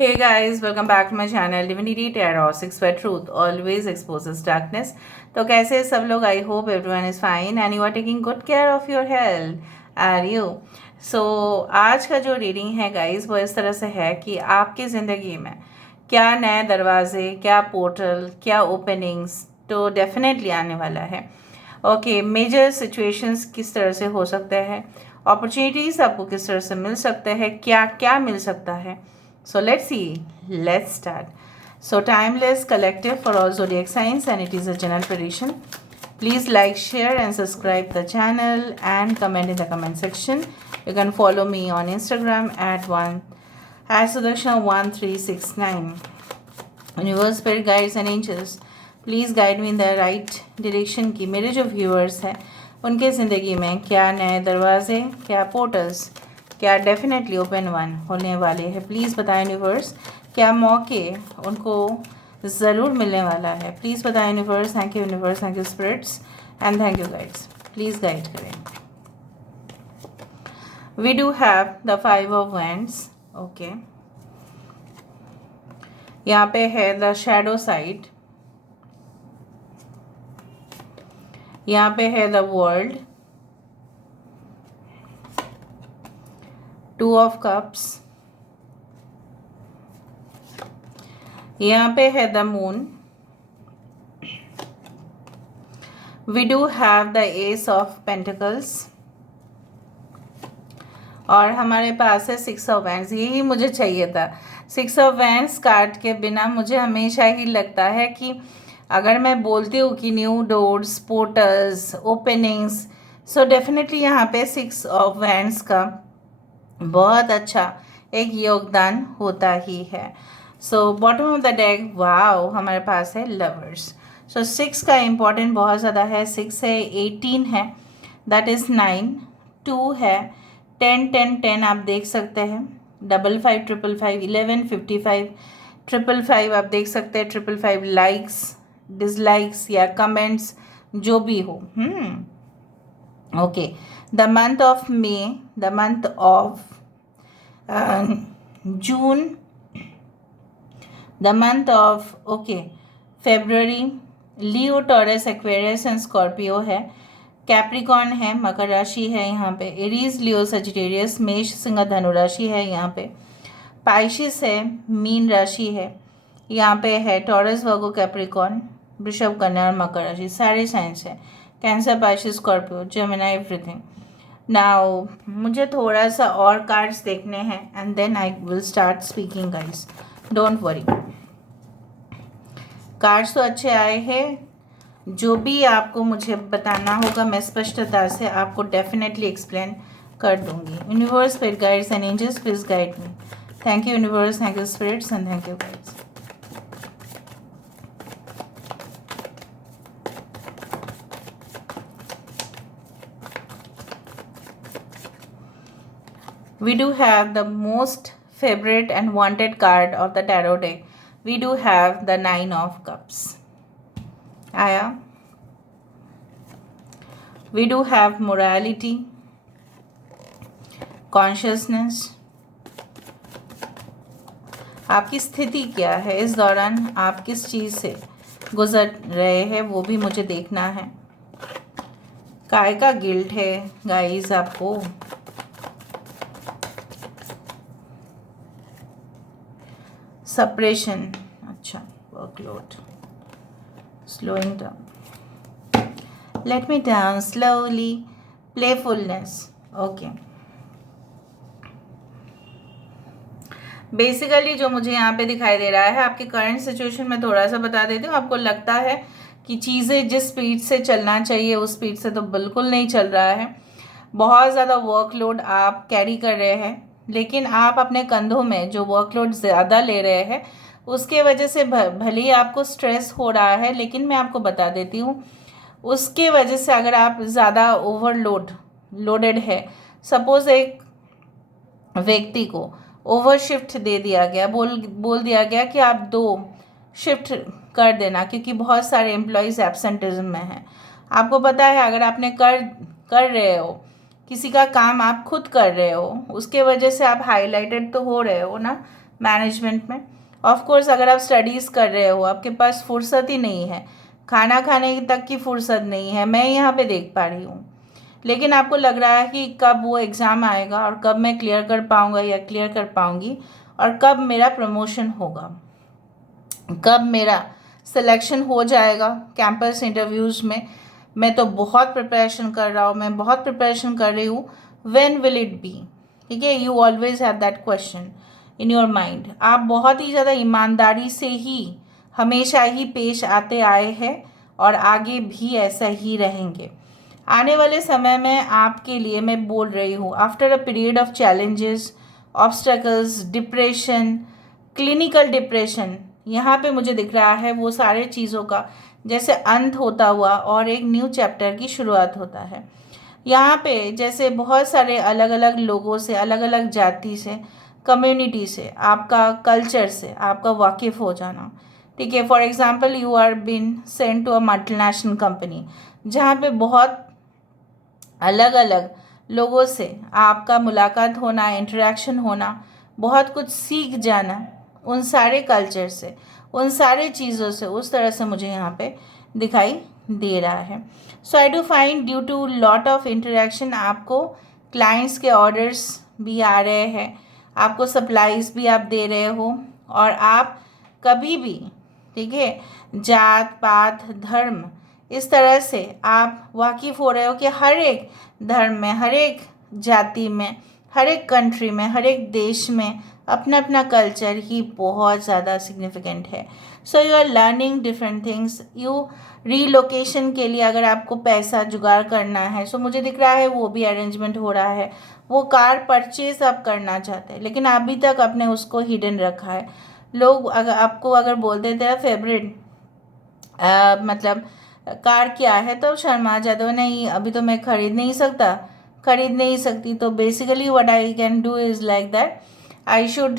Hey guys, welcome back to my channel Divinity Tarot 6 where truth always exposes darkness. तो कैसे हैं सब लोग? I hope everyone is fine and you are taking good care of your health are you? So आज का जो reading है guys वो इस तरह से है कि आपकी ज़िंदगी में क्या नए दरवाजे, क्या पोर्टल, क्या ओपनिंग्स तो डेफिनेटली आने वाला है। ओके, मेजर सिचुएशंस किस तरह से हो सकते हैं, अपॉर्चुनिटीज़ आपको किस तरह से मिल सकते हैं, क्या क्या मिल सकता है। So let's see. Let's start. So timeless collective for all zodiac signs and it is a general prediction. Please like, share and subscribe the channel and comment in the comment section. You can follow me on Instagram at Sudakshana1369. Universe, spirit guides and angels, please guide me in the right direction कि मेरे जो viewers हैं उनके ज़िंदगी में क्या नए दरवाजे, क्या पोर्टल्स, क्या डेफिनेटली ओपन वन होने वाले हैं। प्लीज़ बताएं यूनिवर्स, क्या मौके उनको ज़रूर मिलने वाला है। प्लीज़ बताएं universe. Thank you universe, thank you spirits and thank you guides. Please guide करें। We do have the 5 of wands. Okay, यहाँ पे है द शैडो साइड, यहाँ पे है द वर्ल्ड, 2 ऑफ कप्स, यहाँ पे है the moon, we do have the ace of pentacles और हमारे पास है 6 ऑफ वैंड्स। यही मुझे चाहिए था। 6 ऑफ वैंड्स कार्ड के बिना मुझे हमेशा ही लगता है कि अगर मैं बोलती हूँ कि new doors, portals, openings, so definitely यहाँ पे 6 ऑफ वैंड्स का बहुत अच्छा एक योगदान होता ही है। So bottom of the deck, wow, हमारे पास है लवर्स। सो 6 का इम्पोर्टेंट बहुत ज़्यादा है। 6 है, 18 है, दैट इज़ 9, 2 है, 10 10 10 आप देख सकते हैं, 55 555, 11 55, 555 आप देख सकते हैं, 555 लाइक्स, डिसलाइक्स या कमेंट्स जो भी हो। Okay, the month of May, the month of June, the month of February, Leo, taurus, Aquarius and Scorpio है, कैप्रिकॉन है, मकर राशि है यहाँ पे, एरीज, लियो, सजिटेरियस, मेष, सिंह, धनु राशि है यहाँ पे, पाइशिस है, मीन राशि है यहाँ पे है, टॉरस, वर्गो, कैप्रिकॉन, वृषभ, कन्या और मकर राशि सारे साइंस है, Cancer, Pisces, Scorpio, Gemini, everything. Now मुझे थोड़ा सा और कार्ड्स देखने हैं and then I will start speaking guys, don't worry. Cards तो अच्छे आए हैं, जो भी आपको मुझे बताना होगा मैं स्पष्टता से आपको डेफिनेटली एक्सप्लेन कर दूंगी। Universe, spirit guides and angels, please guide me. Thank you universe, thank you spirits and thank you guides. We do have the most favorite and wanted card of the tarot deck. We do have the 9 of cups. Aya. We do have morality, consciousness. आपकी स्थिति क्या है इस दौरान, आप किस चीज़ से गुजर रहे हैं वो भी मुझे देखना है। काय का गिल्ट है गाइस आपको, सप्रेशन, अच्छा, workload, slowing down, let me down slowly, playfulness. Okay, basically जो मुझे यहाँ पे दिखाई दे रहा है, आपके करंट सिचुएशन में थोड़ा सा बता देती हूँ। आपको लगता है कि चीज़ें जिस स्पीड से चलना चाहिए उस स्पीड से तो बिल्कुल नहीं चल रहा है। बहुत ज़्यादा वर्कलोड आप कैरी कर रहे हैं, लेकिन आप अपने कंधों में जो वर्कलोड ज़्यादा ले रहे हैं उसके वजह से भले ही आपको स्ट्रेस हो रहा है, लेकिन मैं आपको बता देती हूँ उसके वजह से अगर आप ज़्यादा लोडेड है, सपोज़ एक व्यक्ति को ओवर शिफ्ट दे दिया गया, बोल दिया गया कि आप 2 शिफ्ट कर देना क्योंकि बहुत सारे एम्प्लॉयज़ एब्सेंटिज्म में हैं। आपको पता है अगर आपने कर रहे हो, किसी का काम आप खुद कर रहे हो, उसके वजह से आप हाईलाइटेड तो हो रहे हो ना, मैनेजमेंट में। ऑफ कोर्स अगर आप स्टडीज़ कर रहे हो, आपके पास फुर्सत ही नहीं है, खाना खाने तक की फुर्सत नहीं है, मैं यहाँ पे देख पा रही हूँ। लेकिन आपको लग रहा है कि कब वो एग्ज़ाम आएगा और कब मैं क्लियर कर पाऊँगा या क्लियर कर पाऊँगी, और कब मेरा प्रमोशन होगा, कब मेरा सिलेक्शन हो जाएगा कैंपस इंटरव्यूज़ में। मैं तो बहुत प्रिपरेशन कर रहा हूँ, मैं बहुत प्रिपरेशन कर रही हूँ, व्हेन विल इट बी? ठीक है, you always have that question in your mind. आप बहुत ही ज़्यादा ईमानदारी से ही हमेशा ही पेश आते आए हैं और आगे भी ऐसा ही रहेंगे। आने वाले समय में आपके लिए मैं बोल रही हूँ, after a period of challenges, obstacles, depression, clinical depression, यहाँ पे मुझे दिख रहा है वो सारे चीज़ों का जैसे अंत होता हुआ और एक न्यू चैप्टर की शुरुआत होता है। यहाँ पे जैसे बहुत सारे अलग अलग लोगों से, अलग अलग जाति से, कम्युनिटी से, आपका कल्चर से आपका वाकिफ़ हो जाना। ठीक है, for example you are been sent to a multinational company, जहाँ पे बहुत अलग अलग लोगों से आपका मुलाकात होना, इंटरेक्शन होना, बहुत कुछ सीख जाना उन सारे कल्चर से, उन सारे चीज़ों से, उस तरह से मुझे यहाँ पे दिखाई दे रहा है। So I do find due to lot of interaction आपको क्लाइंट्स के ऑर्डर्स भी आ रहे हैं, आपको सप्लाईज भी आप दे रहे हो, और आप कभी भी, ठीक है, जात पात धर्म, इस तरह से आप वाकिफ़ हो रहे हो कि हर एक धर्म में, हर एक जाति में, हर एक कंट्री में, हर एक देश में अपना अपना कल्चर ही बहुत ज़्यादा सिग्निफिकेंट है। So you are learning different things. You relocation के लिए अगर आपको पैसा जुगाड़ करना है, सो मुझे दिख रहा है वो भी अरेंजमेंट हो रहा है। वो कार परचेज आप करना चाहते हैं लेकिन अभी तक आपने उसको हिडन रखा है। लोग अगर आपको अगर बोल देते हैं फेवरेट मतलब कार क्या है, तो शर्मा जाते हो, नहीं अभी तो मैं खरीद नहीं सकता, खरीद नहीं सकती। तो basically what I can do is like that, I should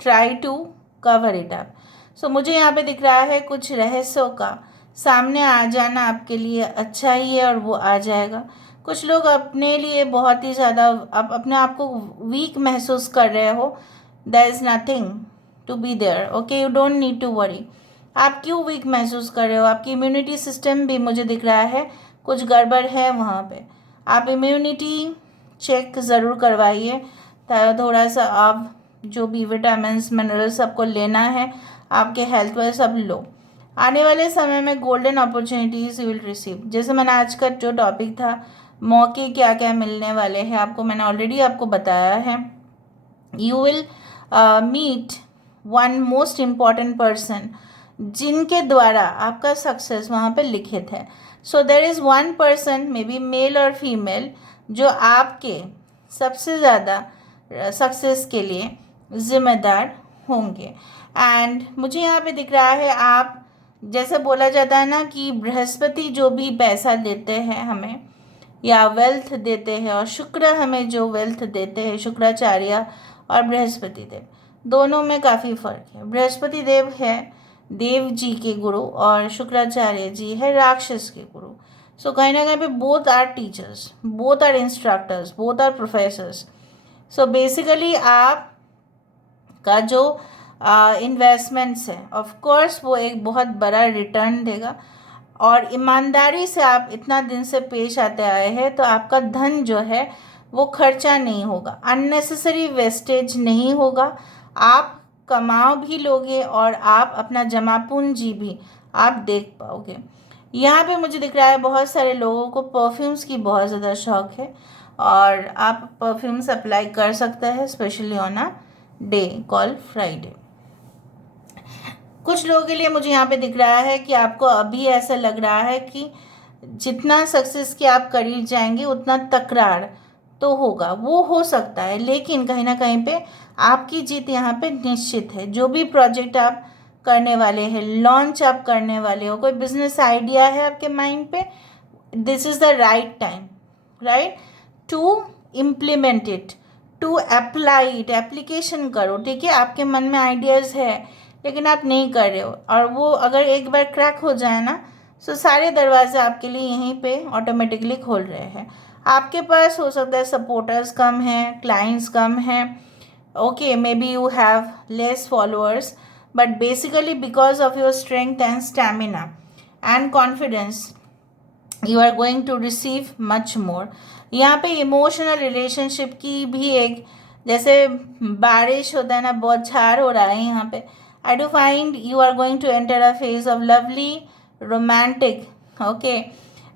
try to cover it up. So मुझे यहाँ पे दिख रहा है कुछ रहस्यों का सामने आ जाना आपके लिए अच्छा ही है और वो आ जाएगा। कुछ लोग अपने लिए बहुत ही ज़्यादा आप अपने आप को वीक महसूस कर रहे हो, there is nothing to be there, okay, you don't need to worry. आप क्यों वीक महसूस कर रहे हो? आपकी इम्यूनिटी सिस्टम भी मुझे दिख रहा है कुछ गड़बड़ है वहाँ पे। आप इम्यूनिटी चेक ज़रूर करवाइए, थोड़ा सा आप जो भी विटामिन्स मिनरल्स आपको लेना है आपके हेल्थ पर सब लो। आने वाले समय में golden opportunities you will receive. जैसे मैंने आज का जो टॉपिक था, मौके क्या क्या मिलने वाले हैं आपको, मैंने ऑलरेडी आपको बताया है। You will meet one most important person जिनके द्वारा आपका सक्सेस वहाँ पे लिखित है। So there is one person, may be male और फीमेल, जो आपके सबसे ज़्यादा सक्सेस के लिए ज़िम्मेदार होंगे। एंड मुझे यहाँ पे दिख रहा है, आप जैसे बोला जाता है ना कि बृहस्पति जो भी पैसा देते हैं हमें या वेल्थ देते हैं, और शुक्र हमें जो वेल्थ देते हैं, शुक्राचार्य और बृहस्पति देव, दोनों में काफ़ी फ़र्क है। बृहस्पति देव है देव जी के गुरु और शुक्राचार्य जी है राक्षस के गुरु। सो कहीं ना कहीं पे both are teachers, both are instructors, both are professors. So basically आप का जो इन्वेस्टमेंट्स है ऑफ कोर्स वो एक बहुत बड़ा रिटर्न देगा, और ईमानदारी से आप इतना दिन से पेश आते आए हैं तो आपका धन जो है वो खर्चा नहीं होगा, अननेसेसरी वेस्टेज नहीं होगा। आप कमाओ भी लोगे और आप अपना जमा पूंजी भी आप देख पाओगे। यहाँ पे मुझे दिख रहा है बहुत सारे लोगों को परफ्यूम्स की बहुत ज़्यादा शौक है और आप परफ्यूम्स अप्लाई कर सकते हैं, specially on a day call Friday. कुछ लोगों के लिए मुझे यहाँ पे दिख रहा है कि आपको अभी ऐसा लग रहा है कि जितना सक्सेस के आप करीब जाएंगे उतना तकरार तो होगा, वो हो सकता है, लेकिन कहीं ना कहीं पे आपकी जीत यहाँ पे निश्चित है। जो भी प्रोजेक्ट आप करने वाले हैं, लॉन्च आप करने वाले हो, कोई बिजनेस आइडिया है आपके माइंड पे, this is the right time, right, to implement it, to apply it, application करो। ठीक है, आपके मन में आइडियाज़ है लेकिन आप नहीं कर रहे हो, और वो अगर एक बार क्रैक हो जाए ना, तो सारे दरवाजे आपके लिए यहीं पे ऑटोमेटिकली खोल रहे हैं। आपके पास हो सकता है सपोर्टर्स कम हैं, क्लाइंट्स कम हैं, Okay, maybe you have less followers, but basically because of your strength and stamina and confidence, you are going to receive much more. यहाँ पे इमोशनल रिलेशनशिप की भी एक, जैसे बारिश होता है ना, बौछार हो रहा है यहाँ पे. I do find you are going to enter a phase of lovely romantic. Okay,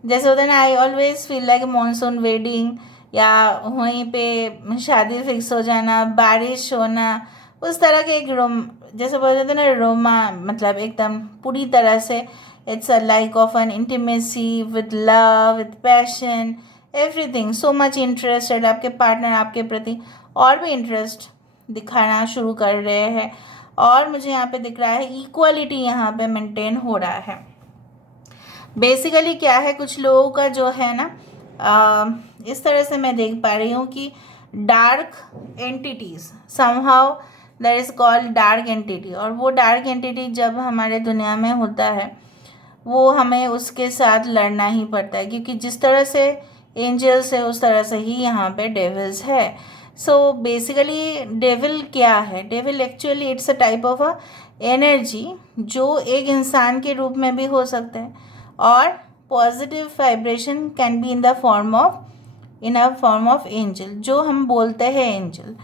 जैसे होता है ना, I always feel like monsoon wedding, या वहीं पे शादी फिक्स हो जाना, बारिश होना, उस तरह के एक रोम, जैसे बोल जाते हैं ना रोमा, मतलब एकदम पूरी तरह से it's a like of an intimacy with love, with passion, everything, so much interested. आपके पार्टनर आपके प्रति और भी इंटरेस्ट दिखाना शुरू कर रहे हैं. और मुझे यहाँ पे दिख रहा है इक्वालिटी यहाँ पे मेंटेन हो रहा है. बेसिकली क्या है, कुछ लोगों का जो है ना, इस तरह से मैं देख पा रही हूँ कि dark entities somehow that is called dark entity. और वो डार्क एंटिटी जब हमारे दुनिया में होता है, वो हमें उसके साथ लड़ना ही पड़ता है, क्योंकि जिस तरह से एंजल्स है उस तरह से ही यहाँ पे डेविल्स है. सो बेसिकली डेविल क्या है? Devil actually it's a type of a energy जो एक इंसान के रूप में भी हो सकता है, और positive vibration can be in the form of angel, जो हम बोलते हैं angel.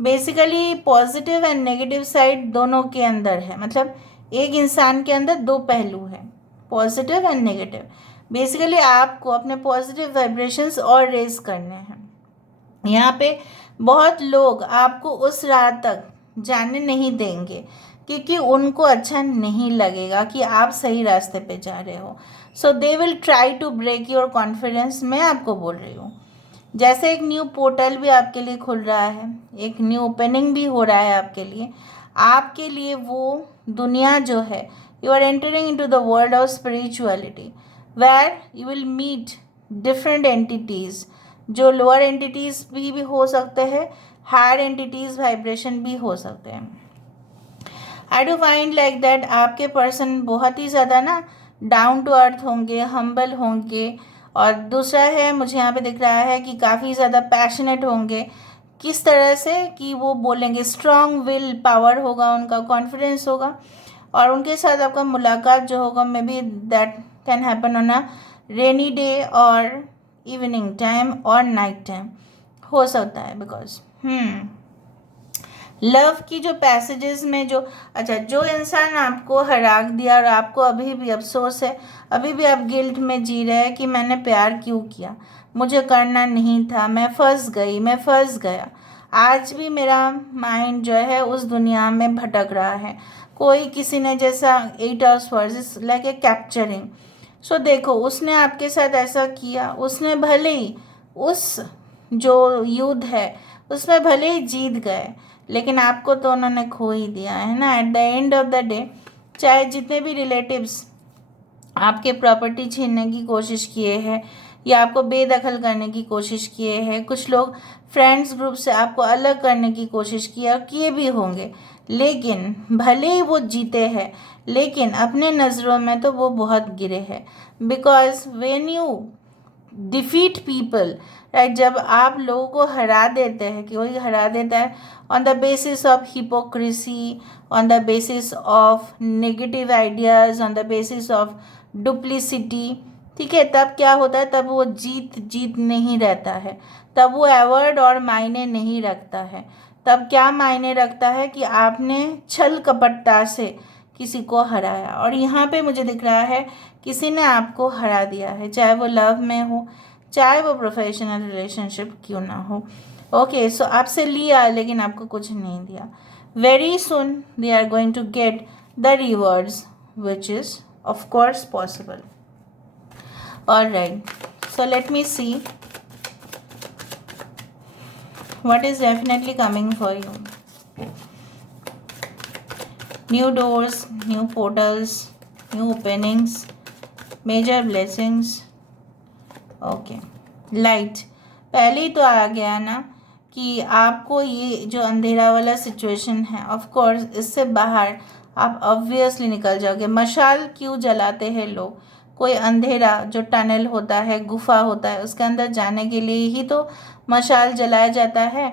Basically positive and negative side दोनों के अंदर है. मतलब एक इंसान के अंदर दो पहलू हैं, पॉजिटिव एंड नेगेटिव. बेसिकली आपको अपने पॉजिटिव वाइब्रेशंस और रेज करने हैं. यहाँ पे बहुत लोग आपको उस राह तक जाने नहीं देंगे, क्योंकि उनको अच्छा नहीं लगेगा कि आप सही रास्ते पे जा रहे हो. So they will try to break your confidence. मैं आपको बोल रही हूँ, जैसे एक न्यू पोर्टल भी आपके लिए खुल रहा है, एक न्यू ओपनिंग भी हो रहा है आपके लिए वो दुनिया जो है, you are entering into the world of spirituality where you will meet different entities, जो लोअर एंटिटीज़ भी हो सकते हैं, हायर एंटिटीज़ वाइब्रेशन भी हो सकते हैं. आई डू फाइंड लाइक दैट आपके पर्सन बहुत ही ज़्यादा ना डाउन टू अर्थ होंगे, हम्बल होंगे. और दूसरा है, मुझे यहाँ पे दिख रहा है कि काफ़ी ज़्यादा पैशनेट होंगे. किस तरह से कि वो बोलेंगे, स्ट्रॉन्ग विल पावर होगा उनका, कॉन्फिडेंस होगा. और उनके साथ आपका मुलाकात जो होगा, may be that can happen on a rainy day और इवनिंग टाइम और नाइट टाइम हो सकता है. बिकॉज लव की जो पैसेजेस में जो, अच्छा, जो इंसान आपको हरा दिया और आपको अभी भी अफसोस है, अभी भी आप गिल्ट में जी रहे हैं कि मैंने प्यार क्यों किया, मुझे करना नहीं था, मैं फंस गई, मैं फंस गया. आज भी मेरा माइंड जो है उस दुनिया में भटक रहा है. कोई किसी ने जैसा 8 hours versus like a capturing. So देखो, उसने आपके साथ ऐसा किया, उसने भले ही उस जो युद्ध है उसमें भले ही जीत गए, लेकिन आपको तो उन्होंने खो ही दिया है ना. At the end of the day, चाहे जितने भी रिलेटिव्स आपके प्रॉपर्टी छीनने की कोशिश किए हैं या आपको बेदखल करने की कोशिश किए हैं, कुछ लोग फ्रेंड्स ग्रुप से आपको अलग करने की कोशिश किया और किए भी होंगे, लेकिन भले ही वो जीते हैं, लेकिन अपने नज़रों में तो वो बहुत गिरे हैं. Because when you defeat people, right, जब आप लोगों को हरा देते हैं, कि कोई हरा देता है on the basis of hypocrisy, on the basis of negative ideas, on the basis of duplicity, ठीक है, तब क्या होता है, तब वो जीत नहीं रहता है, तब वो अवॉर्ड और मायने नहीं रखता है. तब क्या मायने रखता है कि आपने छल कपटता से किसी को हराया. और यहाँ पे मुझे दिख रहा है किसी ने आपको हरा दिया है, चाहे वो लव में हो, चाहे वो प्रोफेशनल रिलेशनशिप क्यों ना हो. ओके, सो आपसे लिया लेकिन आपको कुछ नहीं दिया. Very soon they are going to get the rewards which is of course possible. Alright, so let me see what is definitely coming for you. New doors, new portals, new openings, major blessings. Okay, light. पहले ही तो आ गया ना कि आपको ये जो अंधेरा वाला सिचुएशन है, ऑफ कोर्स इससे बाहर आप ऑब्वियसली निकल जाओगे. मशाल क्यों जलाते हैं लोग? कोई अंधेरा जो टनल होता है, गुफा होता है, उसके अंदर जाने के लिए ही तो मशाल जलाया जाता है.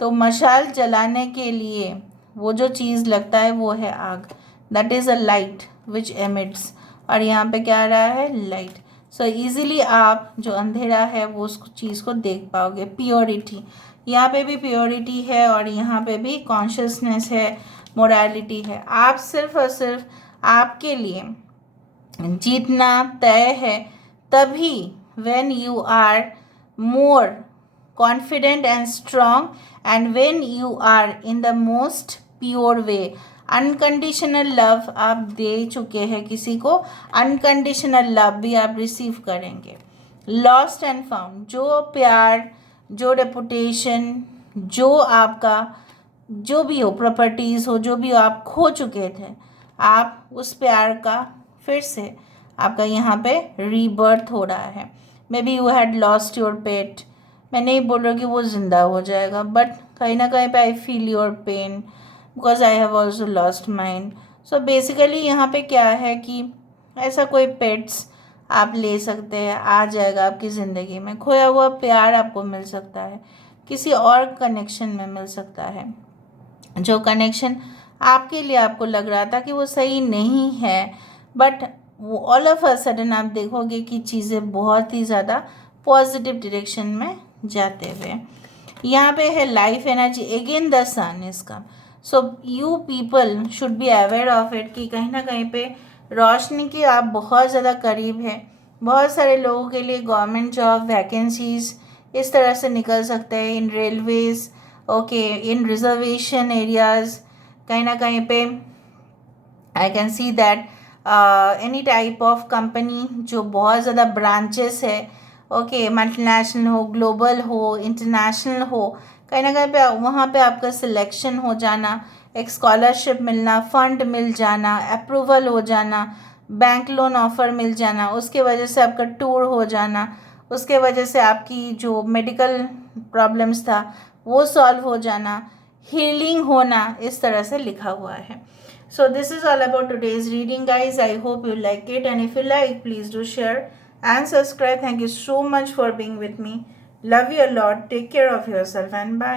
तो मशाल जलाने के लिए वो जो चीज़ लगता है वो है आग. That is a light which emits. और यहाँ पे क्या आ रहा है? लाइट. सो ईजिली आप जो अंधेरा है वो उस चीज़ को देख पाओगे. प्योरिटी, यहाँ पे भी प्योरिटी है और यहाँ पे भी कॉन्शियसनेस है, मोरालिटी है. आप सिर्फ और सिर्फ आपके लिए जीतना तय है तभी when you are more confident and strong and when you are in the most pure way. Unconditional love आप दे चुके हैं किसी को, अनकंडीशनल लव भी आप रिसीव करेंगे. लॉस्ट एंड फाउंड, जो प्यार, जो रेपुटेशन, जो आपका जो भी हो, प्रॉपर्टीज़ हो, जो भी आप खो चुके थे, आप उस प्यार का फिर से आपका यहाँ पे रीबर्थ हो रहा है. May be you had lost your पेट. मैं नहीं बोल रहा कि वो ज़िंदा हो जाएगा, बट कहीं ना कहीं पे I feel your pain because I have also lost mine. So basically यहाँ पे क्या है कि ऐसा कोई पेट्स आप ले सकते हैं, आ जाएगा आपकी ज़िंदगी में. खोया हुआ प्यार आपको मिल सकता है, किसी और कनेक्शन में मिल सकता है. जो कनेक्शन आपके लिए आपको लग रहा था कि वो सही नहीं है, बट वो ऑल ऑफ अ सडन आप देखोगे कि चीज़ें बहुत ही ज़्यादा पॉजिटिव डायरेक्शन में जाते हुए. यहाँ पे है life energy, again the sun is come. So you people should be aware of it कि कहीं ना कहीं पे रोशनी के आप बहुत ज़्यादा करीब है. बहुत सारे लोगों के लिए गवर्नमेंट जॉब वैकेंसीज इस तरह से निकल सकते हैं, in railways, okay, in reservation areas. कहीं ना कहीं पे I can see that any type of company जो बहुत ज़्यादा ब्रांचेस है, ओके, मल्टीनेशनल हो, ग्लोबल हो, इंटरनेशनल हो, कहीं ना कहीं पे वहाँ पे आपका सिलेक्शन हो जाना, एक स्कॉलरशिप मिलना, फंड मिल जाना, अप्रूवल हो जाना, बैंक लोन ऑफ़र मिल जाना, उसके वजह से आपका टूर हो जाना, उसके वजह से आपकी जो मेडिकल प्रॉब्लम्स था वो सॉल्व हो जाना, हीलिंग होना, इस तरह से लिखा हुआ है. So this is all about today's reading, guys. I hope you like it, and if you like, please do share and subscribe. Thank you so much for being with me. Love you a lot. Take care of yourself and bye.